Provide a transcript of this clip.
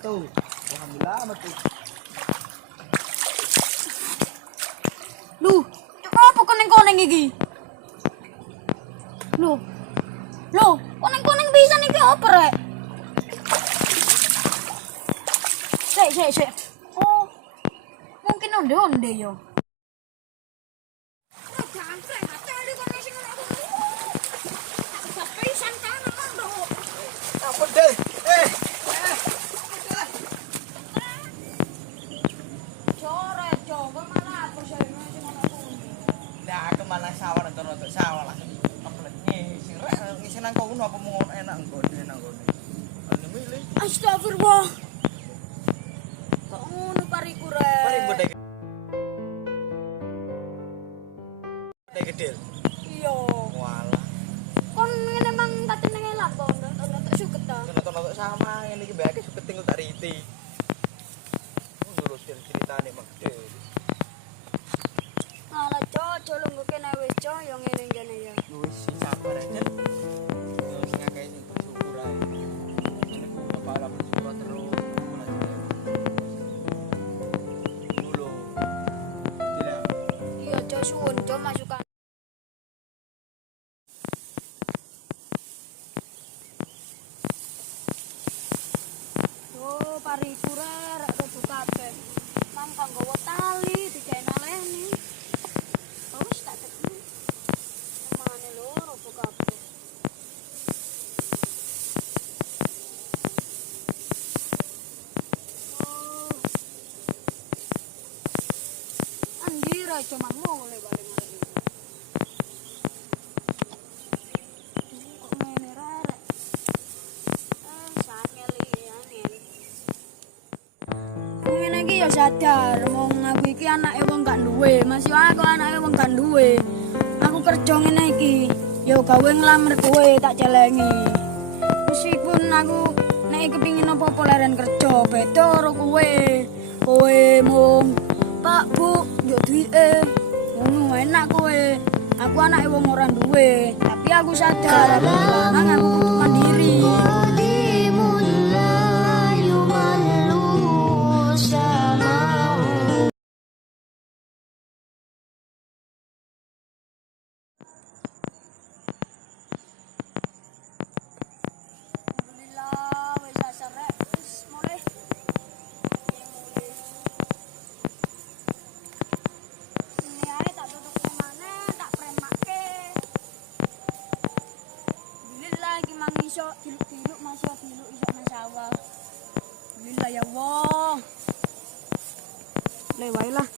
metu. Alhamdulillah metu. Loh, apa koneng-koneng iki? Loh. Loh, koneng-koneng bisa nih apa rek? Sik. Oh. Mungkin onde-onde yo. Ampun deh. Nah, kemana sawah nonton sawah lah. Kebelet ngisi rek ngisi nang kono apa mau enak nggone nang kono. Ane milih. Astagfirullah. Kok ngono pariku rek? Mari bodhe. Bodhe gede. Iya. Walah. Kon ngene mang paten nang elap kok nonton suket ta. Nonton sama ngene iki mbake suket tinggal tak riti. Lurus ceritane mak gede. Alah cocok lu nggo kene wis co yo ngene ngene ya. Wis sabar aja. Terus ngakei syukur ae. Ini ku kepala bersyukur terus. Dulu. Tidak. Iya co suwun co masukan. Oh, pariku rek robo kabeh. Mang kang nggawa tali digawe naleni. Oh, wis tak tekni. Emane lho robo kabeh. Oh. Anjir, aja mangmo le bareng arek iki. Kok ngene rek? Sangel iki angel. Ngene iki ya sadar, wong aku iki anake wong gak duwe, masih aku anake wong gak duwe. Aku kerja ngene iki, ya gawe nglamar kowe tak celengi. Meskipun aku nek kepengin apa-apa leren kerja, beda karo kowe. Kowe mung Pak Bu, yo duwike. Ngono enak kowe. Aku anake wong ora duwe, tapi aku sadar nang aku kudu mandiri. Alhamdulillah, wis asar rek, wis mulai. Ini ae tak tutup kemana, tak premake. Bilik lagi mang iso diluk-diluk masih diluk iso nang sawah. Alhamdulillah ya Allah. Lewai lah.